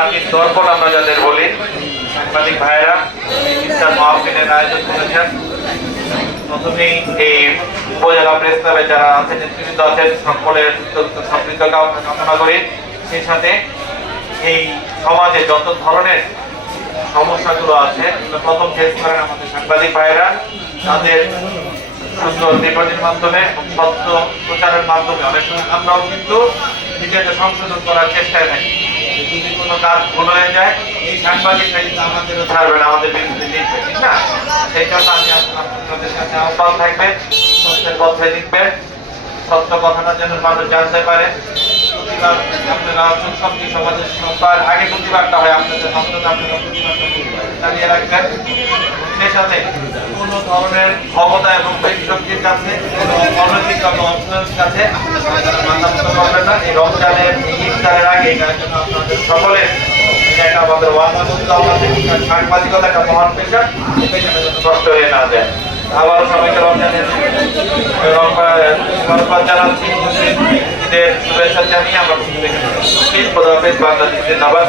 আজকের দর্পণ আমরা যাদের বলি, সাংবাদিক ভাইয়েরা ইফতার মাহফিলের আয়োজন করেছেন। প্রথমেই এই উপজেলা প্রেস ক্লাবে যারা আছেন, নেতৃবৃন্দ আছেন, সকলের সম্পৃক্ত কামনা করি। সেই সাথে এই সমাজে যত ধরনের সমস্যাগুলো আছে, প্রথম ফেস করেন আমাদের সাংবাদিক ভাইয়েরা। তাদের সুন্দর রিপোর্টের মাধ্যমে, সত্য প্রচারের মাধ্যমে অনেক সময় আমরাও কিন্তু নিজেকে সংশোধন করার চেষ্টায় থাকি। যদি কোনো কাজ ভুল হয়ে যায়, এই সাংবাদিকরা কিন্তু আমাদেরও ছাড়বে না, আমাদের বিরুদ্ধে লিখবে, ঠিক না? সেই জন্য আমি আপনাদের কাছে আহ্বান থাকবে, সত্যের পথে লিখবেন, সত্য কথাটা যেন মানুষ জানতে পারে। প্রতিবার আপনারা শক্তি সমাজের সবার আগে প্রতিবাদটা হয় আপনাদের অন্তত, আপনারা প্রতিবাদটা চালিয়ে রাখবেন। সেই সাথে কোনো ধরনের ক্ষমতা এবং শক্তির কাছে, কোনো অনৈতিক অর্থনীতির কাছে মাথা নত করবেন না। এই রমজানের ইফতারের আগে আপনাদের সকলের এটা আমাদের ওয়াদাবদ্ধ, আমাদের সাংবাদিকতা একটা মহান পেশা, এই পেশাটা যাতে নষ্ট হয়ে না যায়। আবারও সবাইকে রমজানের ধন্যবাদ জানাচ্ছি, ঈদের শুভেচ্ছা জানিয়ে আমরা খোদা হাফেজ, বাংলাদেশ জিন্দাবাদ।